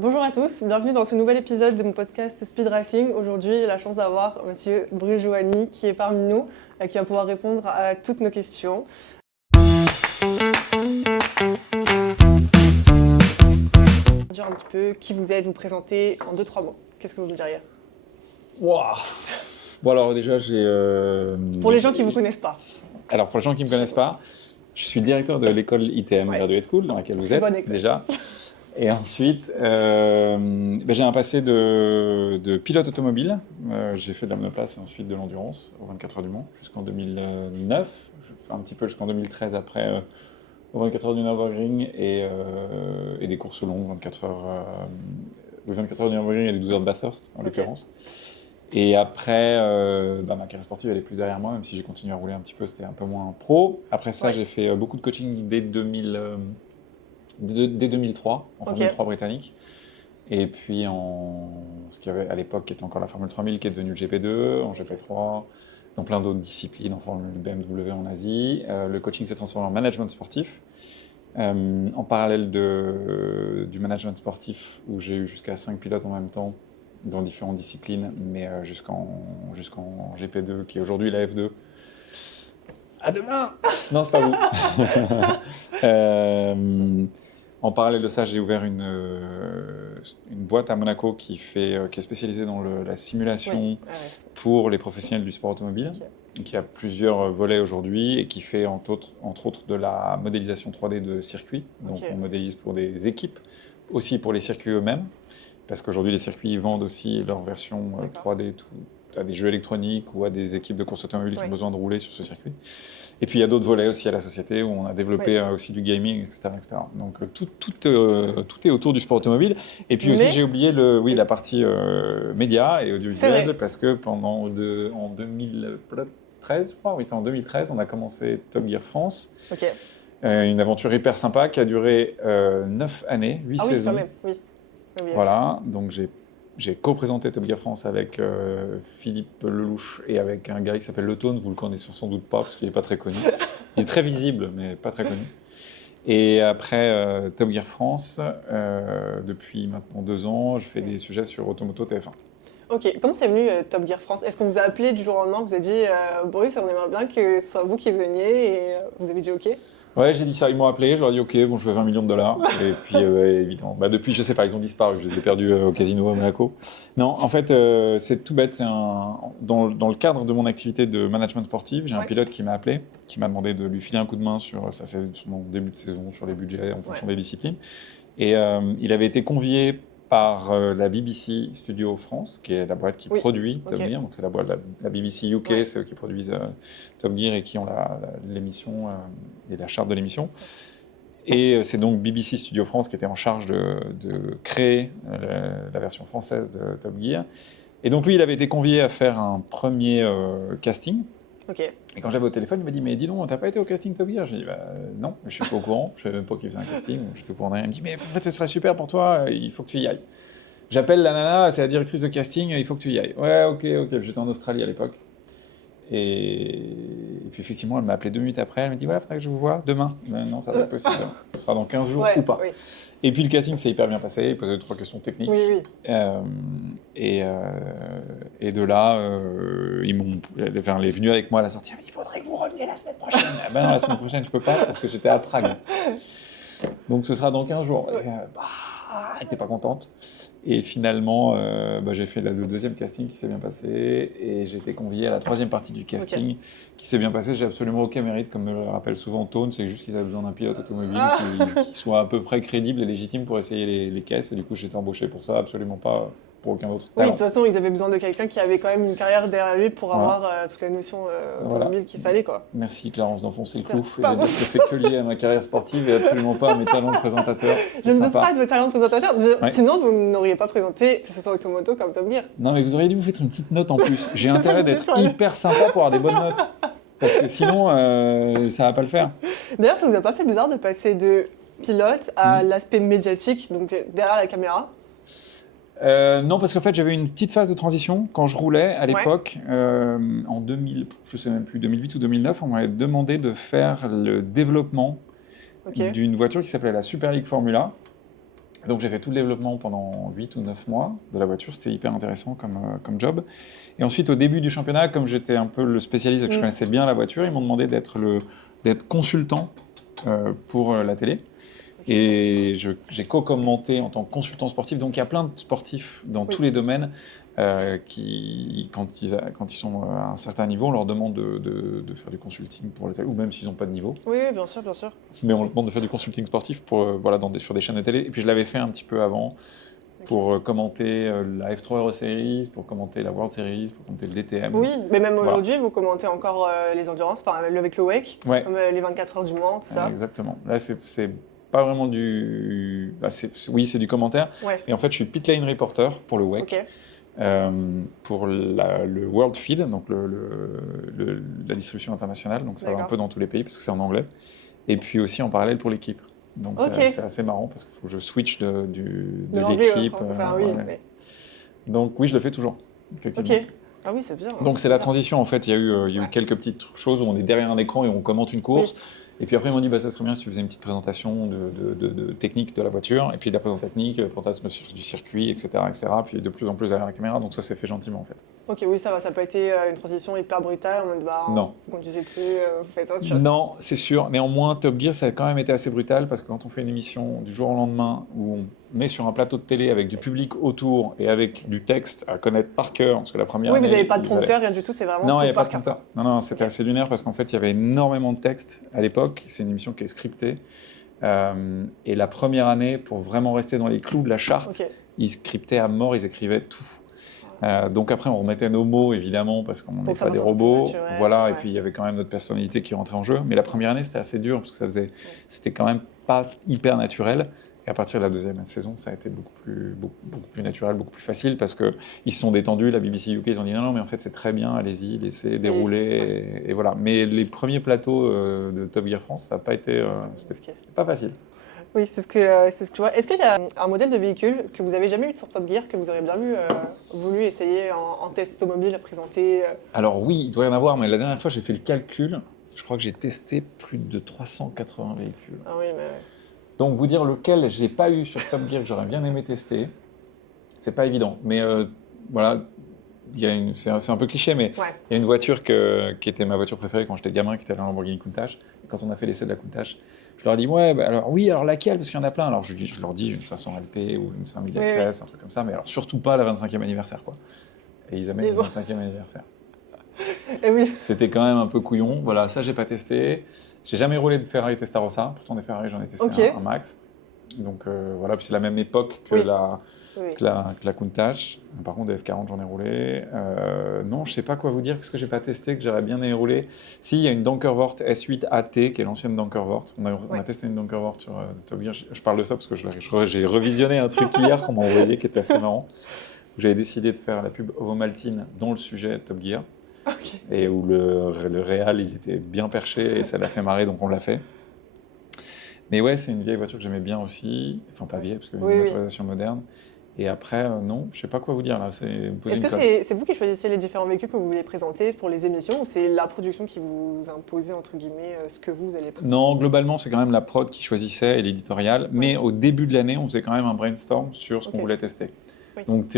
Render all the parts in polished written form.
Bonjour à tous, bienvenue dans ce nouvel épisode de mon podcast Speed Racing. Aujourd'hui, j'ai la chance d'avoir Monsieur Brice Joanny qui est parmi nous, qui va pouvoir répondre à toutes nos questions. Dire un petit peu qui vous êtes, vous présenter en 2-3 mots. Qu'est-ce que vous me diriez? Waouh. Bon alors déjà Pour les gens qui ne vous connaissent pas. Alors pour les gens qui ne me connaissent pas, je suis directeur de l'école ITM Graduate School dans laquelle vous êtes déjà. Et ensuite, j'ai un passé de pilote automobile. J'ai fait de la monoplace et ensuite de l'endurance aux 24 heures du Mans jusqu'en 2009. Je fais un petit peu jusqu'en 2013 après aux 24 heures du Nürburgring et des courses longues, 24 heures, les 24 heures du Nürburgring et les 12 heures de Bathurst en l'occurrence. Et après, ma carrière sportive elle est plus derrière moi, même si j'ai continué à rouler un petit peu, c'était un peu moins pro. Après ça, j'ai fait beaucoup de coaching dès 2003, en Formule 3 britannique. Et puis ce qu'il y avait à l'époque qui était encore la Formule 3000 qui est devenue le GP2, en GP3, dans plein d'autres disciplines, en Formule BMW en Asie. Le coaching s'est transformé en management sportif. En parallèle du management sportif, où j'ai eu jusqu'à 5 pilotes en même temps, dans différentes disciplines, mais jusqu'en GP2, qui est aujourd'hui la F2. À demain. Non, c'est pas vous. En parallèle de ça, j'ai ouvert une boîte à Monaco qui est spécialisée dans la simulation pour les professionnels du sport automobile, qui a plusieurs volets aujourd'hui et qui fait entre autres de la modélisation 3D de circuits. Donc on modélise pour des équipes, aussi pour les circuits eux-mêmes, parce qu'aujourd'hui les circuits vendent aussi leur version 3D à des jeux électroniques ou à des équipes de course automobile qui ont besoin de rouler sur ce circuit. Et puis il y a d'autres volets aussi à la société où on a développé aussi du gaming, etc. Donc tout est autour du sport automobile. Et puis aussi j'ai oublié la partie média et audiovisuel, parce que en 2013, je crois, c'était en 2013, on a commencé Top Gear France. Une aventure hyper sympa qui a duré 9 années, 8 saisons. Quand même. Oui, voilà, donc j'ai co-présenté Top Gear France avec Philippe Lelouch et avec un gars qui s'appelle Le Tone, vous le connaissez sans doute pas parce qu'il n'est pas très connu. Il est très visible, mais pas très connu. Et après Top Gear France, depuis maintenant 2 ans, je fais des sujets sur Automoto TF1. Ok, comment c'est venu Top Gear France? Est-ce qu'on vous a appelé du jour au lendemain, vous a dit Boris, on aimerait bien que ce soit vous qui veniez et vous avez dit ok? Ouais, j'ai dit ça, ils m'ont appelé, je leur ai dit ok, bon, je veux 20 millions de dollars. Et puis évidemment, depuis, je sais pas, ils ont disparu, je les ai perdus au casino à Monaco. Non, en fait, c'est tout bête, dans le cadre de mon activité de management sportif, j'ai un pilote qui m'a appelé, qui m'a demandé de lui filer un coup de main sur mon début de saison, sur les budgets en fonction des disciplines. Et il avait été convié par la BBC Studio France, qui est la boîte qui produit Top Gear. Donc c'est la boîte la BBC UK, c'est eux qui produisent Top Gear et qui ont l'émission et la charte de l'émission. Et c'est donc BBC Studio France qui était en charge de créer la version française de Top Gear. Et donc lui, il avait été convié à faire un premier casting. Et quand j'avais au téléphone, il m'a dit « Mais dis donc, t'as pas été au casting Top Gear ?» J'ai dit « Non, je suis pas au courant, je savais même pas qu'il faisait un casting, j'étais au courant rien. » Il me dit « Mais en fait, ce serait super pour toi, il faut que tu y ailles. » J'appelle la nana, c'est la directrice de casting, il faut que tu y ailles. Ouais, ok, j'étais en Australie à l'époque. Et puis effectivement, elle m'a appelé 2 minutes après, elle m'a dit « Voilà, il faudrait que je vous voie demain. » Non, ça va pas être possible, ce sera dans 15 jours ou pas. Et puis le casting s'est hyper bien passé, il posait 2-3 questions techniques. Et de là, elle est venue avec moi à la sortie. Elle m'a dit « Il faudrait que vous reveniez la semaine prochaine. » Non, la semaine prochaine, je peux pas parce que j'étais à Prague. Donc ce sera dans 15 jours. Elle n'était pas contente. Et finalement, j'ai fait le 2e casting qui s'est bien passé. Et j'ai été convié à la 3e partie du casting qui s'est bien passé. J'ai absolument aucun mérite, comme me le rappelle souvent Tone. C'est juste qu'ils avaient besoin d'un pilote automobile qui soit à peu près crédible et légitime pour essayer les caisses. Et du coup, j'ai été embauché pour ça, absolument pas pour aucun autre talent. Oui, de toute façon, ils avaient besoin de quelqu'un qui avait quand même une carrière derrière lui pour avoir toutes les notions automobiles qu'il fallait, quoi. Merci Clarence d'enfoncer le clou et de dire que c'est que lié à ma carrière sportive et absolument pas à mes talents de présentateur. Je ne me doute pas de vos talents de présentateur. Sinon, vous n'auriez pas présenté que ce soit Automoto comme Top Gear. Non, mais vous auriez dû vous faire une petite note en plus. J'ai intérêt d'être hyper sympa pour avoir des bonnes notes. Parce que sinon, ça va pas le faire. D'ailleurs, ça vous a pas fait bizarre de passer de pilote à l'aspect médiatique, donc derrière la caméra? Non, parce qu'en fait, j'avais une petite phase de transition. Quand je roulais, à l'époque, en 2000, je sais même plus, 2008 ou 2009, on m'avait demandé de faire le développement d'une voiture qui s'appelait la Super League Formula, Donc j'ai fait tout le développement pendant 8 ou 9 mois de la voiture, c'était hyper intéressant comme job. Et ensuite au début du championnat, comme j'étais un peu le spécialiste et que je connaissais bien la voiture, ils m'ont demandé d'être consultant pour la télé. Et j'ai co-commenté en tant que consultant sportif. Donc il y a plein de sportifs dans tous les domaines qui, quand ils sont à un certain niveau, on leur demande de faire du consulting pour la télé, ou même s'ils n'ont pas de niveau. Oui, bien sûr, bien sûr. Mais on leur demande de faire du consulting sportif pour, voilà, sur des chaînes de télé. Et puis je l'avais fait un petit peu avant pour commenter la F3 Euro Series, pour commenter la World Series, pour commenter le DTM. Oui, mais même Voilà. aujourd'hui, vous commentez encore les endurances, enfin avec le WEC, Ouais. comme les 24 heures du Mans, tout ça. Exactement. Là, c'est pas vraiment du... Bah, oui, c'est du commentaire. Ouais. Et en fait, je suis pit lane reporter pour le WEC. Ok. Pour le World Feed, donc la distribution internationale, donc ça va un peu dans tous les pays parce que c'est en anglais, et puis aussi en parallèle pour l'équipe. Donc c'est assez marrant parce qu'il faut que je switch de l'équipe. Oui, mais... Donc oui, je le fais toujours, effectivement. Ok. Ah oui, c'est bien. Donc c'est la transition en fait, il y a eu quelques petites choses où on est derrière un écran et on commente une course. Oui. Et puis après, ils m'ont dit, bah, ça serait bien si tu faisais une petite présentation de technique de la voiture, et puis de la présentation technique, présentation du circuit, etc., etc. Puis de plus en plus derrière la caméra, donc ça s'est fait gentiment en fait. Ok, oui, ça va, ça n'a pas été une transition hyper brutale, en mode, non. Vous conduisez plus, vous faites autre chose. Non, c'est sûr. Néanmoins, Top Gear, ça a quand même été assez brutal, parce que quand on fait une émission du jour au lendemain, où on est sur un plateau de télé avec du public autour, et avec du texte à connaître par cœur, parce que la première année... Oui, vous n'avez pas de prompteur, rien du tout, c'est vraiment non, tout il n'y a par pas de prompteur. Non, c'était assez lunaire, parce qu'en fait, il y avait énormément de texte à l'époque. C'est une émission qui est scriptée. Et la première année, pour vraiment rester dans les clous de la charte, ils scriptaient à mort, ils écrivaient tout. Donc après, on remettait nos mots, évidemment, parce qu'on n'est pas des robots. Voilà, et puis il y avait quand même notre personnalité qui rentrait en jeu. Mais la première année, c'était assez dur, parce que c'était quand même pas hyper naturel. Et à partir de la deuxième saison, ça a été beaucoup plus naturel, beaucoup plus facile, parce qu'ils se sont détendus. La BBC UK, ils ont dit non, mais en fait, c'est très bien, allez-y, laissez dérouler. Et voilà. Mais les premiers plateaux de Top Gear France, ça n'a pas été... c'était pas facile. Oui, c'est ce que je vois. Est-ce qu'il y a un modèle de véhicule que vous avez jamais eu sur Top Gear, que vous auriez bien voulu essayer en test automobile à présenter Alors oui, il doit y en avoir, mais la dernière fois j'ai fait le calcul, je crois que j'ai testé plus de 380 véhicules. Ah oui, mais... Donc vous dire lequel j'ai pas eu sur Top Gear que j'aurais bien aimé tester, c'est pas évident. Mais voilà, c'est un peu cliché, mais il y a une voiture qui était ma voiture préférée quand j'étais gamin, qui était la Lamborghini Countach. Et quand on a fait l'essai de la Countach, je leur dis ouais, bah alors laquelle, parce qu'il y en a plein. Alors je leur dis une 500 LP ou une 5000 SS, un truc comme ça, mais alors surtout pas la 25e anniversaire, quoi. Et ils amènent le 25e anniversaire. Et oui. C'était quand même un peu couillon. Voilà, ça j'ai pas testé. J'ai jamais roulé de Ferrari Testarossa. Pourtant des Ferrari j'en ai testé un max. Donc voilà, puis c'est la même époque que la Countach. Par contre, des F40, j'en ai roulé. Non, je sais pas quoi vous dire. Qu'est-ce que j'ai pas testé, que j'aurais bien aimé rouler. Si, il y a une Dunkervort S8 AT, qui est l'ancienne Dunkervort. On a testé une Dunkervort sur Top Gear. Je parle de ça parce que j'ai revisionné un truc hier qu'on m'a envoyé qui était assez marrant. J'avais décidé de faire la pub Ovomaltine, dont le sujet Top Gear. Et où le réal, il était bien perché et ça l'a fait marrer, donc on l'a fait. Mais ouais, c'est une vieille voiture que j'aimais bien aussi. Enfin, pas vieille, parce qu'une motorisation moderne. Et après, non, je sais pas quoi vous dire là. Est-ce que c'est vous qui choisissez les différents véhicules que vous voulez présenter pour les émissions, ou c'est la production qui vous imposait, entre guillemets, ce que vous allez présenter? Non, globalement, c'est quand même la prod qui choisissait et l'éditorial. Mais au début de l'année, on faisait quand même un brainstorm sur ce qu'on voulait tester. Donc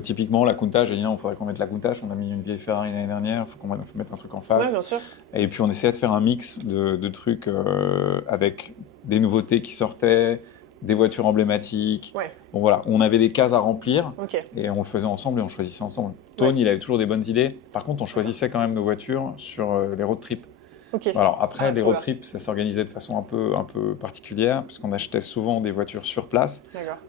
typiquement, la Countach, j'ai dit non, il faudrait qu'on mette la Countach. On a mis une vieille Ferrari l'année dernière, il faut qu'on mette un truc en face. Ouais, bien sûr. Et puis on essayait de faire un mix de trucs avec des nouveautés qui sortaient, des voitures emblématiques. Bon voilà, on avait des cases à remplir et on le faisait ensemble et on choisissait ensemble. Tony, il avait toujours des bonnes idées. Par contre, on choisissait quand même nos voitures sur les road trips. Alors après, les road trips, ça s'organisait de façon un peu particulière, puisqu'on achetait souvent des voitures sur place.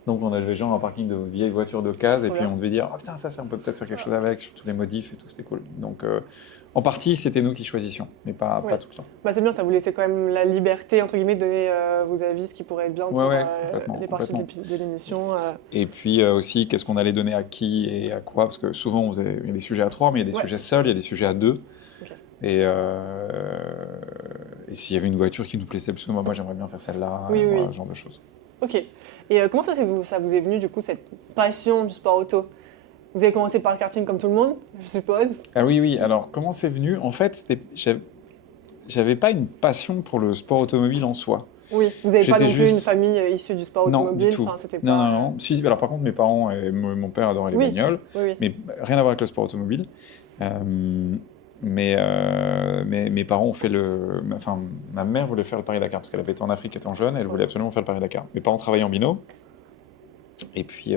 Donc on avait genre un parking de vieilles voitures d'occasion, et puis on devait dire « Oh putain, ça on peut peut-être faire quelque chose avec, sur tous les modifs et tout, c'était cool. » Donc en partie, c'était nous qui choisissions, mais pas tout le temps. Bah, c'est bien, ça vous laissait quand même la liberté, entre guillemets, de donner vos avis, ce qui pourrait être bien pour les parties de l'émission. Et puis aussi, qu'est-ce qu'on allait donner à qui et à quoi, parce que souvent, il y a des sujets à 3, mais il y a des sujets seuls, il y a des sujets à 2. Et s'il y avait une voiture qui nous plaisait, parce que moi j'aimerais bien faire celle-là, ce genre de choses. Ok. Et comment ça vous est venu, du coup, cette passion du sport auto? Vous avez commencé par le karting comme tout le monde, je suppose? Ah oui. Alors, comment c'est venu? En fait, j'avais pas une passion pour le sport automobile en soi. Oui, vous n'avez pas J'étais non plus juste- une famille issue du sport Non, automobile. du tout. Enfin, c'était pas... Non, non, non. Si, alors par contre, mes parents et mon père adoraient les Oui. bagnoles, Oui. mais rien à voir avec le sport automobile. Euh, mais mes parents ont fait enfin, ma mère voulait faire le Paris-Dakar parce qu'elle avait été en Afrique étant jeune, elle voulait absolument faire le Paris-Dakar. Mes parents travaillaient en binôme, et puis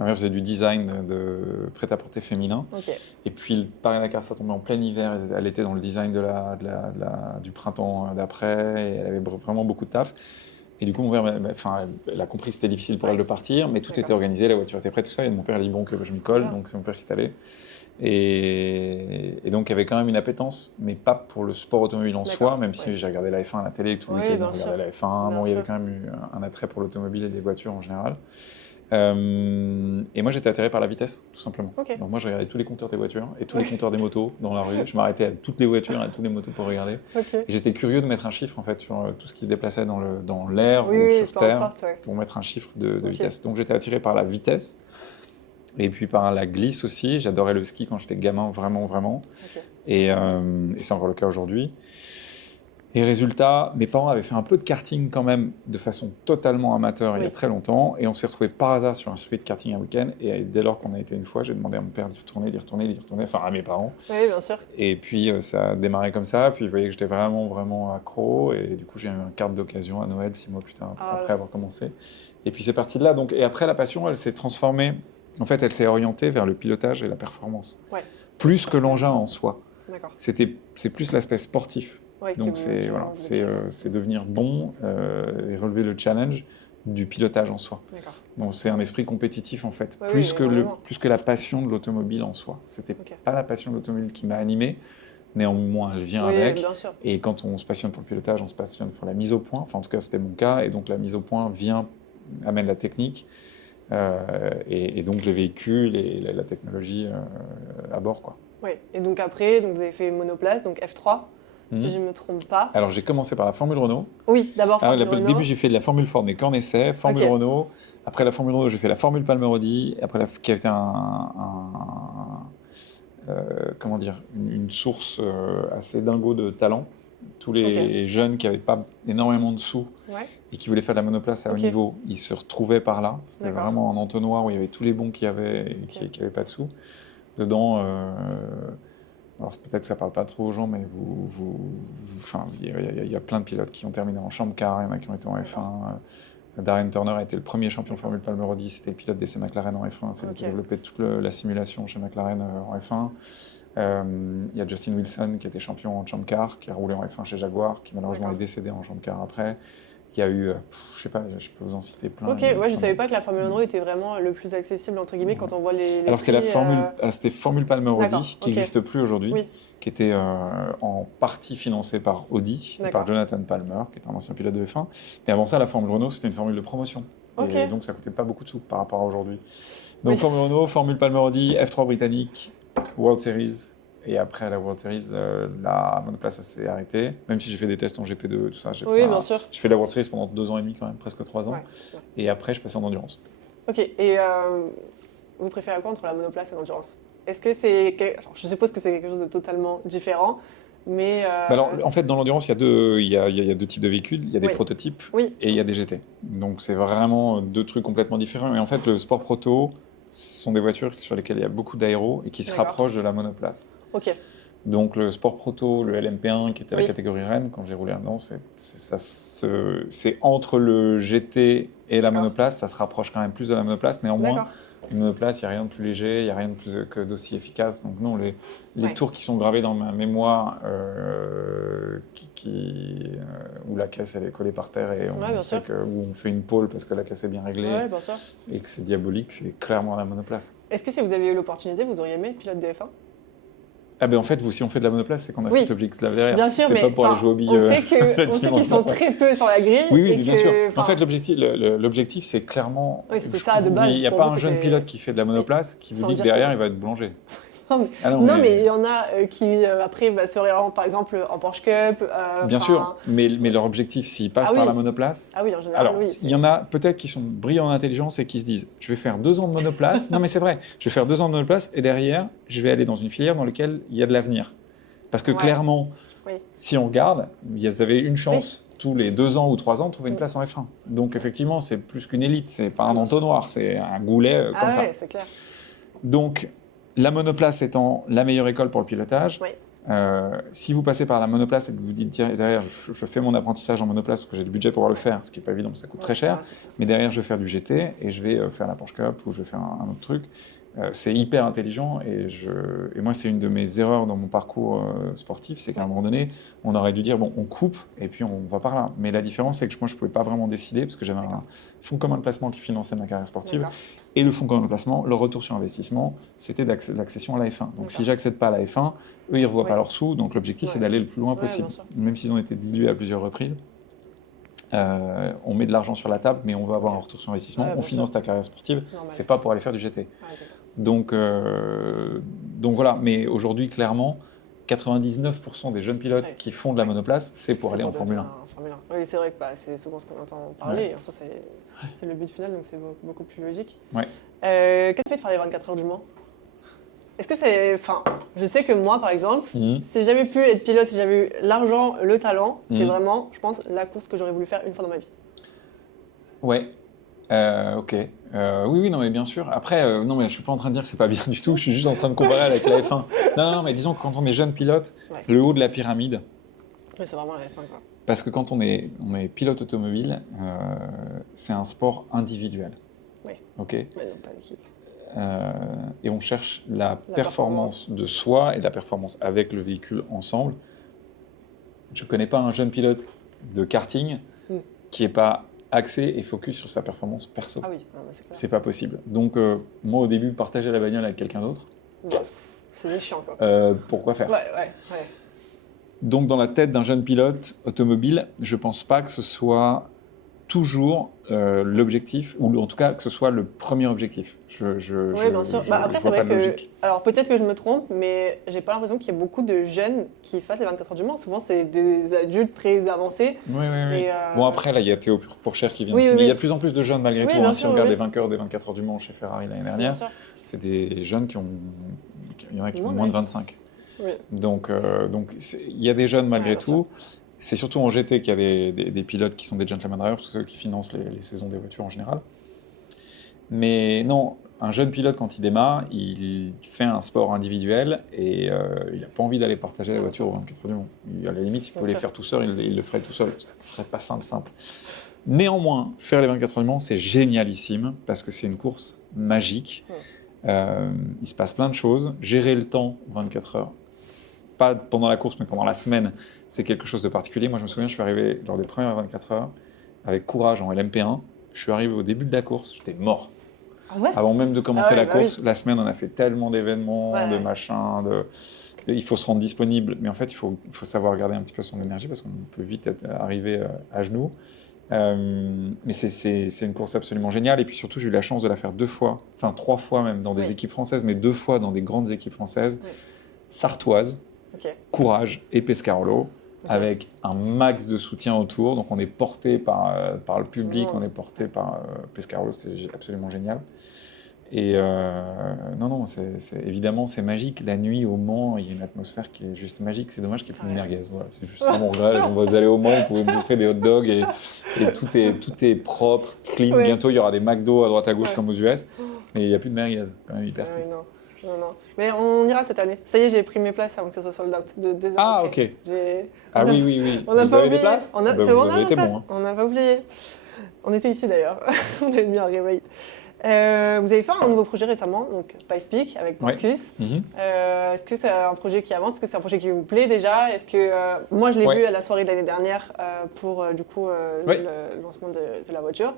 ma mère faisait du design de prêt-à-porter féminin. Ok. Et puis le Paris-Dakar, ça tombait en plein hiver, elle était dans le design du printemps d'après, et elle avait vraiment beaucoup de taf. Et du coup, mon père, enfin, elle a compris que c'était difficile pour elle de partir, mais tout était D'accord. organisé, la voiture était prête, tout ça. Et mon père a dit bon, que je m'y colle, Voilà. donc c'est mon père qui est allé. Et donc, il y avait quand même une appétence, mais pas pour le sport automobile en soi, D'accord, même si ouais. j'ai regardé la F1 à la télé, que tout le Oui, week-end bien on regardait sûr. la F1. Bien Bon, il y avait sûr. quand même eu un attrait pour l'automobile et les voitures en général. Et moi, j'étais attiré par la vitesse, tout simplement. Ok. Donc moi, je regardais tous les compteurs des voitures et tous les Ouais. compteurs des motos dans la rue. Je m'arrêtais à toutes les voitures et à toutes les motos pour regarder. Ok. Et j'étais curieux de mettre un chiffre, en fait, sur tout ce qui se déplaçait dans l'air Oui, ou oui, sur peu terre, importe, ouais. pour mettre un chiffre de Ok. vitesse. Donc j'étais attiré par la vitesse. Et puis par la glisse aussi. J'adorais le ski quand j'étais gamin, vraiment, vraiment. Ok. Et c'est encore le cas aujourd'hui. Et résultat, mes parents avaient fait un peu de karting quand même de façon totalement amateur il y a Oui. très longtemps. Et on s'est retrouvés par hasard sur un circuit de karting un week-end. Et dès lors qu'on a été une fois, j'ai demandé à mon père d'y retourner, d'y retourner, d'y retourner, enfin à mes parents. Oui, bien sûr. Et puis ça a démarré comme ça. Puis vous voyez que j'étais vraiment, vraiment accro. Et du coup, j'ai eu une carte d'occasion à Noël 6 mois plus tard, Ah. après avoir commencé. Et puis c'est parti de là. Donc, et après, la passion, elle s'est transformée. En fait, elle s'est orientée vers le pilotage et la performance. Ouais. Plus que l'engin en soi. D'accord. C'est plus l'aspect sportif. Ouais, Donc c'est devenir bon et relever le challenge du pilotage en soi. D'accord. Donc c'est un esprit compétitif en fait, Ouais, plus, oui, que énormément. plus que la passion de l'automobile en soi. C'était Ok. pas la passion de l'automobile qui m'a animé, néanmoins elle vient Oui, avec. bien sûr. Et quand on se passionne pour le pilotage, on se passionne pour la mise au point. Enfin en tout cas c'était mon cas, et donc la mise au point amène la technique. Et donc les véhicules et la technologie à bord, quoi. Oui. Et donc après, donc vous avez fait monoplace, donc F3, si Mhm. je ne me trompe pas. Alors j'ai commencé par la Formule Renault. Oui, d'abord Alors, Formule au Renault. début, j'ai fait de la Formule Ford, mais qu'en essai, Formule Ok. Renault. Après la Formule Renault, j'ai fait la Formule Palmerodi, qui a été comment dire, une source assez dingo de talent. Tous les jeunes qui n'avaient pas énormément de sous Ouais. et qui voulaient faire de la monoplace à haut Ok. niveau, ils se retrouvaient par là. C'était D'accord. vraiment un entonnoir où il y avait tous les bons qui avaient et qui n'avaient pas de sous. Dedans, alors peut-être que ça parle pas trop aux gens, mais enfin, il y a plein de pilotes qui ont terminé en Champ Car, il y en a qui ont été en F1. Darren Turner a été le premier champion Formule Palmerodi, c'était le pilote d'essai McLaren en F1, c'est lui qui a développé toute la simulation chez McLaren en F1. Il y a Justin Wilson qui était champion en Champ Car, qui a roulé en F1 chez Jaguar, qui malheureusement est décédé en Champ Car après. Il y a eu, je sais pas, je peux vous en citer plein. Ok, ouais, je savais pas que la Formule Renault était vraiment le plus accessible entre guillemets quand on voit les Alors c'était prix, c'était Formule Palmerodi D'accord, qui ok. n'existe plus aujourd'hui, Oui. qui était en partie financée par Audi et D'accord. par Jonathan Palmer, qui était un ancien pilote de F1. Et avant ça, la Formule Renault, c'était une formule de promotion. Ok. Et donc ça coûtait pas beaucoup de sous par rapport à aujourd'hui. Donc Oui. Formule Renault, Formule Palmerodi, F3 britannique, World Series. Et après la World Series, la monoplace s'est arrêtée. Même si j'ai fait des tests en GP2, tout ça. Oui, bien sûr. J'ai fait la World Series pendant 2 ans et demi quand même, presque 3 ans. Ouais. Et après, je passais en endurance. Ok, et vous préférez quoi entre la monoplace et l'endurance? Est-ce que c'est... Alors, je suppose que c'est quelque chose de totalement différent, mais... Bah alors, en fait, dans l'endurance, il y a deux types de véhicules. Il y a des Oui. prototypes Oui. et il y a des GT. Donc, c'est vraiment deux trucs complètement différents. Et en fait, le sport proto, ce sont des voitures sur lesquelles il y a beaucoup d'aéro et qui se D'accord. rapprochent de la monoplace. Ok, Donc, le sport proto, le LMP1, qui était la Oui. catégorie Rennes, quand j'ai roulé là-dedans, c'est entre le GT et la D'accord. monoplace. Ça se rapproche quand même plus de la monoplace. Néanmoins, d'accord. une monoplace, il n'y a rien de plus léger, il n'y a rien de plus que d'aussi efficace. Donc non, les Ouais. tours qui sont gravés dans ma mémoire, où la caisse elle est collée par terre et Ouais, bien on sait sûr. où on fait une pole parce que la caisse est bien réglée Ouais, bien sûr. et que c'est diabolique, c'est clairement la monoplace. Est-ce que si vous aviez eu l'opportunité, vous auriez aimé être pilote de F1? Ah ben en fait, si on fait de la monoplace, c'est qu'on a Oui. cet objectif-là derrière. Bien sûr, c'est mais pas pour aller enfin, jouer aux billes. on sait qu'ils sont très peu sur la grille. Oui, et mais bien que, sûr. enfin, En fait, l'objectif, c'est clairement. Oui, c'était ça, de base. Il n'y a Pour pas vous, un jeune c'était- pilote qui fait de la monoplace qui vous Sans dit que dire derrière, qu'il- il va être boulanger. Non, mais- Ah Non, mais il y en a qui après se réorientent par exemple en Porsche Cup. Bien enfin- sûr, mais leur objectif, s'ils passent Ah par oui. la monoplace. Ah oui, en général, Alors, oui. il y en a peut-être qui sont brillants en intelligence et qui se disent je vais faire 2 ans de monoplace. Non, mais c'est vrai, je vais faire 2 ans de monoplace et derrière, je vais aller dans une filière dans laquelle il y a de l'avenir. Parce que Ouais. clairement, Oui. si on regarde, vous avez une chance tous les 2 ans ou 3 ans, trouver une place en F1. Donc effectivement, c'est plus qu'une élite, c'est pas un entonnoir, c'est un goulet comme ça. C'est clair. Donc, la monoplace étant la meilleure école pour le pilotage, Oui. si vous passez par la monoplace et que vous dites derrière, je fais mon apprentissage en monoplace parce que j'ai le budget pour pouvoir le faire, ce qui n'est pas évident, ça coûte très cher, mais derrière, je vais faire du GT et je vais faire la Porsche Cup ou je vais faire un autre truc. C'est hyper intelligent et moi, c'est une de mes erreurs dans mon parcours sportif, c'est qu'à un moment donné, on aurait dû dire, bon, on coupe et puis on va par là. Mais la différence, c'est que moi, je ne pouvais pas vraiment décider parce que j'avais un fonds commun de placement qui finançait ma carrière sportive. Et le fonds commun de placement, le retour sur investissement, c'était l'accession à la F1. Donc si j'accède pas à la F1, eux, ils ne revoient pas leurs sous. Donc l'objectif, c'est d'aller le plus loin possible. Même s'ils ont été dilués à plusieurs reprises. On met de l'argent sur la table, mais on va avoir un retour sur investissement. On finance ta carrière sportive. C'est pas pour aller faire du GT. Donc voilà. Mais aujourd'hui, clairement, 99% des jeunes pilotes qui font de la monoplace, c'est pour aller en Formule 1. Oui, c'est vrai que c'est souvent ce qu'on entend parler. C'est le but final, donc c'est beaucoup plus logique. Qu'est-ce que tu fais de faire les 24 heures du Mans? Est-ce que c'est... Enfin, je sais que moi, par exemple, si j'avais pu être pilote, si j'avais eu l'argent, le talent, c'est vraiment, je pense, la course que j'aurais voulu faire une fois dans ma vie. Ouais. Ok. Oui, non, mais bien sûr. Après, non, mais je suis pas en train de dire que c'est pas bien du tout. Je suis juste en train de comparer avec la F1. Non, mais disons que quand on est jeune pilote, le haut de la pyramide. Oui, c'est vraiment la F1, quoi. Parce que quand on est pilote automobile, c'est un sport individuel. Oui. Ok. Mais non, pas l'équipe. Et on cherche la performance de soi et la performance avec le véhicule ensemble. Je ne connais pas un jeune pilote de karting qui n'est pas axé et focus sur sa performance perso. Ah oui, c'est pas possible. Donc moi au début, partager la bagnole avec quelqu'un d'autre, c'est chiant quoi. Pourquoi faire? Ouais. Donc dans la tête d'un jeune pilote automobile, je pense pas que ce soit toujours l'objectif, ou en tout cas que ce soit le premier objectif. Oui, bien sûr. Après, c'est vrai que. Alors peut-être que je me trompe, mais j'ai pas l'impression qu'il y ait beaucoup de jeunes qui fassent les 24 heures du Mans. Souvent, c'est des adultes très avancés. Oui. Et Bon, après, là, il y a Théo Pourchère qui vient de signer. Il y a de plus en plus de jeunes malgré tout. Si on regarde les vainqueurs des 24 heures du Mans chez Ferrari l'année dernière, c'est des jeunes il y en a qui ont moins de 25. Oui. Donc il y a des jeunes malgré tout. C'est surtout en GT qu'il y a des pilotes qui sont des gentleman drivers, parce que c'est eux qui financent les saisons des voitures en général. Mais non, un jeune pilote, quand il démarre, il fait un sport individuel et il n'a pas envie d'aller partager la voiture aux 24 heures du Mans. À la limite, il peut les faire tout seul, il le ferait tout seul. Ce ne serait pas simple. Néanmoins, faire les 24 heures du Mans, c'est génialissime, parce que c'est une course magique. Il se passe plein de choses. Gérer le temps 24 heures, pas pendant la course, mais pendant la semaine, c'est quelque chose de particulier. Moi, je me souviens, je suis arrivé lors des premières 24 heures avec Courage en LMP1. Je suis arrivé au début de la course, j'étais mort. Ah ouais? Avant même de commencer la course, la semaine, on a fait tellement d'événements, de machins, il faut se rendre disponible. Mais en fait, il faut savoir garder un petit peu son énergie parce qu'on peut vite arriver à genoux. Mais c'est une course absolument géniale. Et puis surtout, j'ai eu la chance de la faire 2 fois, enfin 3 fois même dans des équipes françaises, mais 2 fois dans des grandes équipes françaises, sartoises, Courage et Pescarolo, avec un max de soutien autour. Donc on est porté par le public, on est porté par Pescarolo, c'était absolument génial. Et non, évidemment, c'est magique. La nuit au Mans, il y a une atmosphère qui est juste magique. C'est dommage qu'il n'y ait plus de merguez. Voilà, c'est juste ça mon regret. Vous allez au Mans, vous pouvez bouffer des hot dogs et tout est propre, clean. Bientôt, il y aura des McDo à droite à gauche comme aux US. Mais il n'y a plus de merguez. Quand même hyper triste. Non. Mais on ira cette année. Ça y est, j'ai pris mes places avant que ça soit sold out. 2 heures après. Ok. Oui. Vous avez des places? Vous avez été bon. On n'a pas oublié. On était ici d'ailleurs. On a mis un réveil. Vous avez fait un nouveau projet récemment, donc PySpeak avec Marcus. Est-ce que c'est un projet qui avance? Est-ce que c'est un projet qui vous plaît déjà? Est-ce que moi je l'ai vu à la soirée de l'année dernière pour du coup le lancement de la voiture,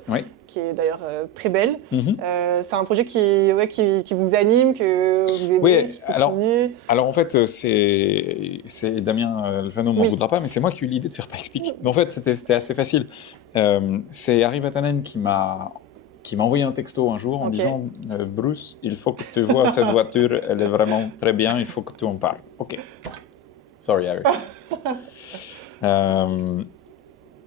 qui est d'ailleurs très belle. C'est un projet qui vous anime, que vous aimez, qui continue. Alors en fait, c'est Damien Alfano m'en voudra pas, mais c'est moi qui ai eu l'idée de faire PySpeak. Mais en fait, c'était assez facile. C'est Harry Vatanen qui m'a envoyé un texto un jour en disant Bruce, il faut que tu vois cette voiture, elle est vraiment très bien, il faut que tu en parles. Ok. Sorry, Harry.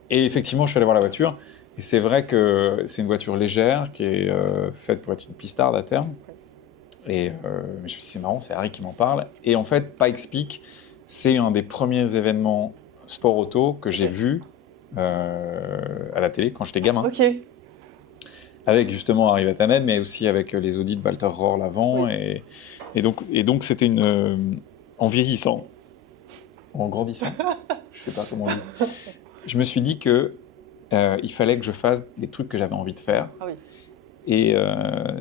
Et effectivement, je suis allé voir la voiture. Et c'est vrai que c'est une voiture légère qui est faite pour être une pistarde à terme. Et je me suis dit, c'est marrant, c'est Harry qui m'en parle. Et en fait, PySpeak, c'est un des premiers événements sport auto que j'ai vu à la télé quand j'étais gamin. Ok. Avec justement Arrive à ta aide, mais aussi avec les audits de Walter Rohr l'avant. Oui. Et donc c'était en vieillissant, en grandissant, je sais pas comment on dit, je me suis dit que il fallait que je fasse des trucs que j'avais envie de faire. Ah oui. Et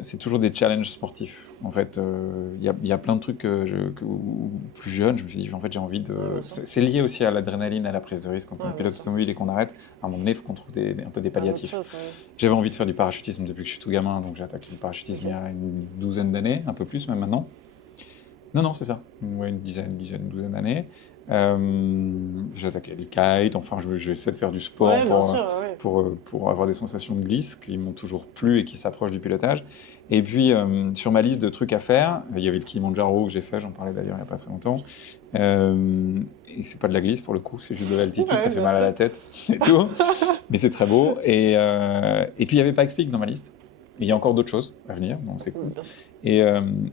c'est toujours des challenges sportifs. En fait, il y a plein de trucs plus jeune, je me suis dit, en fait, j'ai envie de. Ouais, C'est lié aussi à l'adrénaline, à la prise de risque. Quand on est pilote automobile et qu'on arrête, à un moment donné, il faut qu'on trouve un peu des palliatifs. Chose, ouais. J'avais envie de faire du parachutisme depuis que je suis tout gamin, donc j'ai attaqué le parachutisme il y a une douzaine d'années, un peu plus même maintenant. Non, c'est ça. Ouais, une douzaine d'années. J'ai attaqué les kites, enfin, j'essaie de faire du sport Ouais, bien sûr, ouais. pour avoir des sensations de glisse qui m'ont toujours plu et qui s'approchent du pilotage. Et puis, sur ma liste de trucs à faire, il y avait le Kilimanjaro que j'ai fait, j'en parlais d'ailleurs il n'y a pas très longtemps. Et c'est pas de la glisse pour le coup, c'est juste de l'altitude, Ouais, ça fait bien mal à sûr. la tête et tout. Mais c'est très beau. Et puis, il n'y avait pas Pikes dans ma liste. Et il y a encore d'autres choses à venir, donc c'est cool. Bien sûr.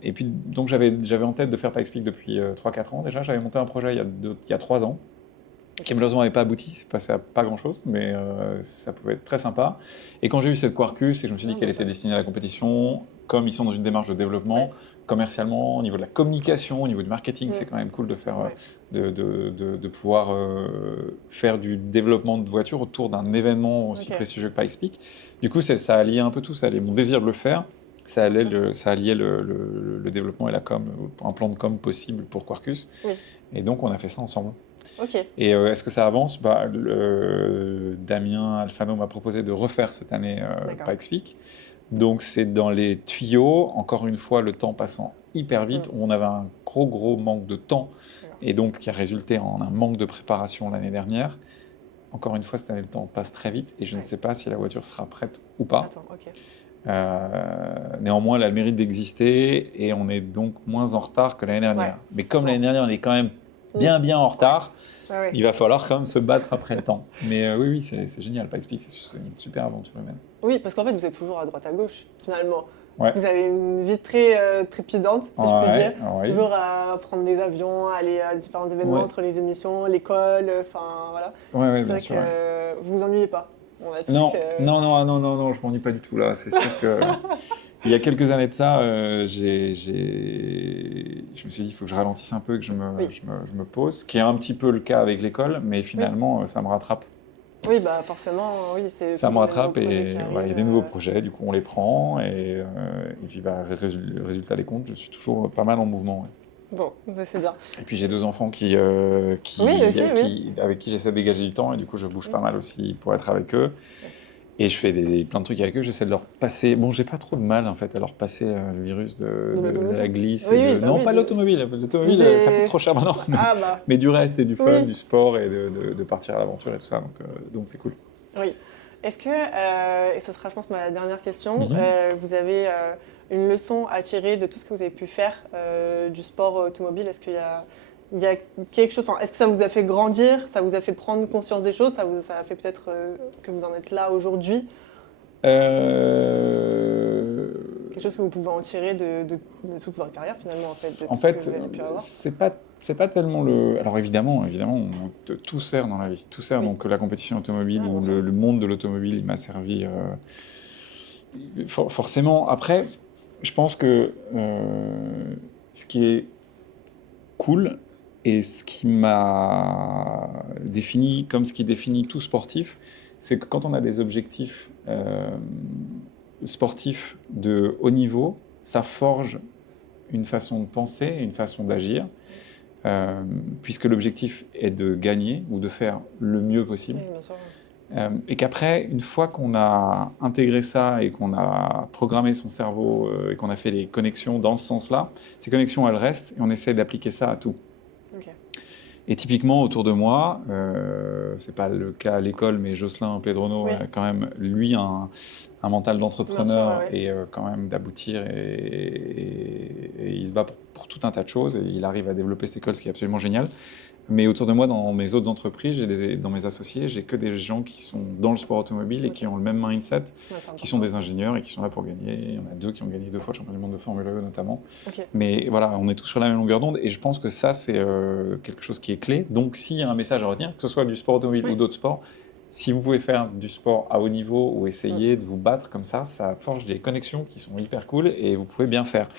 Et puis, donc j'avais en tête de faire Pikes Peak depuis 3-4 ans déjà. J'avais monté un projet il y a 3 ans, qui malheureusement n'avait pas abouti. C'est passé à pas grand-chose, mais ça pouvait être très sympa. Et quand j'ai eu cette Quarkus, et je me suis dit qu'elle était destinée à la compétition, comme ils sont dans une démarche de développement, commercialement, au niveau de la communication, au niveau du marketing, c'est quand même cool de faire, de pouvoir faire du développement de voitures autour d'un événement aussi prestigieux que Pikes Peak. Du coup, ça alliait un peu tout, ça alliait mon désir de le faire. Ça alliait le développement et la com, un plan de com possible pour Quarkus. Oui. Et donc, on a fait ça ensemble. Ok. Et est-ce que ça avance? Damien Alfano m'a proposé de refaire cette année Pikes Peak. Donc, c'est dans les tuyaux. Encore une fois, le temps passant hyper vite. On avait un gros manque de temps. Et donc, qui a résulté en un manque de préparation l'année dernière. Encore une fois, cette année, le temps passe très vite. Et je ne sais pas si la voiture sera prête ou pas. Attends, ok. Néanmoins, elle a le mérite d'exister et on est donc moins en retard que l'année dernière. Mais comme l'année dernière, on est quand même bien en retard, il va falloir quand même se battre après le temps. Mais oui, c'est génial, Pikes Peak, c'est une super aventure humaine. Oui, parce qu'en fait, vous êtes toujours à droite à gauche, finalement. Ouais. Vous avez une vie très trépidante, si je peux dire. Toujours à prendre des avions, aller à différents événements entre les émissions, l'école, enfin voilà. Ouais, bien sûr. Vous vous ennuyez pas. Non, je m'ennuie pas du tout là. C'est sûr que il y a quelques années de ça, je me suis dit il faut que je ralentisse un peu, que je me pose, ce qui est un petit peu le cas avec l'école, mais finalement ça me rattrape. Oui, bah forcément, oui. Ça me rattrape et il y a des nouveaux projets, du coup on les prend et puis résultat des comptes, je suis toujours pas mal en mouvement. Ouais. Bon, c'est bien. Et puis j'ai 2 enfants avec qui j'essaie de dégager du temps et du coup je bouge pas mal aussi pour être avec eux. Et je fais plein de trucs avec eux, j'essaie de leur passer... Bon, j'ai pas trop de mal en fait à leur passer le virus de la glisse. Non, pas l'automobile. L'automobile, ça coûte trop cher maintenant. Mais du reste et du fun, du sport et de partir à l'aventure et tout ça. Donc c'est cool. Oui. Est-ce que, et ce sera je pense ma dernière question, vous avez une leçon à tirer de tout ce que vous avez pu faire du sport automobile? Est-ce qu'il y a quelque chose, est-ce que ça vous a fait grandir, ça vous a fait prendre conscience des choses, ça a fait peut-être que vous en êtes là aujourd'hui? Quelque chose que vous pouvez en tirer de toute votre carrière finalement en fait. Que vous avez pu avoir. C'est pas tellement le. Alors évidemment, tout sert dans la vie, tout sert. Donc la compétition automobile ou le monde de l'automobile, il m'a servi forcément. Après, je pense que ce qui est cool et ce qui m'a défini comme ce qui définit tout sportif, c'est que quand on a des objectifs sportifs de haut niveau, ça forge une façon de penser, une façon d'agir, puisque l'objectif est de gagner ou de faire le mieux possible. Oui, bien sûr. Et qu'après, une fois qu'on a intégré ça et qu'on a programmé son cerveau et qu'on a fait les connexions dans ce sens-là, ces connexions, elles restent et on essaie d'appliquer ça à tout. Okay. Et typiquement, autour de moi, c'est pas le cas à l'école, mais Jocelyn Pedrono a quand même, lui, un mental d'entrepreneur et quand même d'aboutir et il se bat pour tout un tas de choses et il arrive à développer cette école, ce qui est absolument génial. Mais autour de moi, dans mes autres entreprises, dans mes associés, j'ai que des gens qui sont dans le sport automobile et qui ont le même mindset, qui sont des ingénieurs et qui sont là pour gagner. Il y en a 2 qui ont gagné 2 fois le championnat du monde de Formule E notamment. Mais voilà, on est tous sur la même longueur d'onde et je pense que ça, c'est quelque chose qui est clé. Donc s'il y a un message à retenir, que ce soit du sport automobile ou d'autres sports, Si vous pouvez faire du sport à haut niveau ou essayer de vous battre comme ça forge des connexions qui sont hyper cool et vous pouvez bien faire.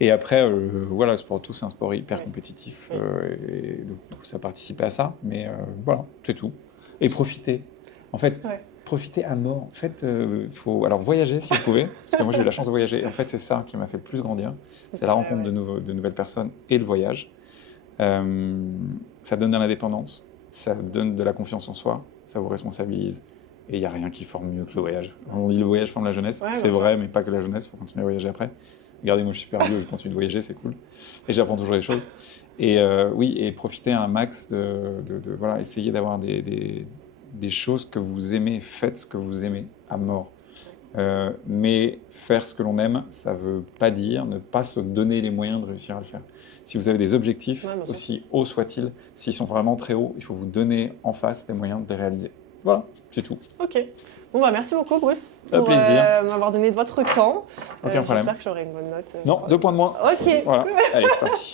Et après, voilà, le sport auto, c'est un sport hyper compétitif et donc, du coup, ça participe à ça. Mais voilà, c'est tout. Et profitez. En fait, profitez à mort. En fait, faut alors voyager si vous pouvez, parce que moi j'ai eu la chance de voyager. Et en fait, c'est ça qui m'a fait le plus grandir. C'est la rencontre de nouvelles personnes et le voyage. Ça donne de l'indépendance, ça donne de la confiance en soi, ça vous responsabilise. Et il n'y a rien qui forme mieux que le voyage. On dit le voyage forme la jeunesse, c'est vrai, mais pas que la jeunesse, il faut continuer à voyager après. Regardez, moi je suis super vieux, je continue de voyager, c'est cool. Et j'apprends toujours des choses. Et oui, et profitez un max voilà, essayez d'avoir des choses que vous aimez, faites ce que vous aimez à mort. Mais faire ce que l'on aime, ça ne veut pas dire ne pas se donner les moyens de réussir à le faire. Si vous avez des objectifs, aussi hauts soient-ils, s'ils sont vraiment très hauts, il faut vous donner en face les moyens de les réaliser. Voilà, c'est tout. Ok. Bon, bah merci beaucoup, Bruce, pour m'avoir donné de votre temps. Aucun problème. J'espère que j'aurai une bonne note. Non, 2 points de moins. Ok. Voilà, allez, c'est parti.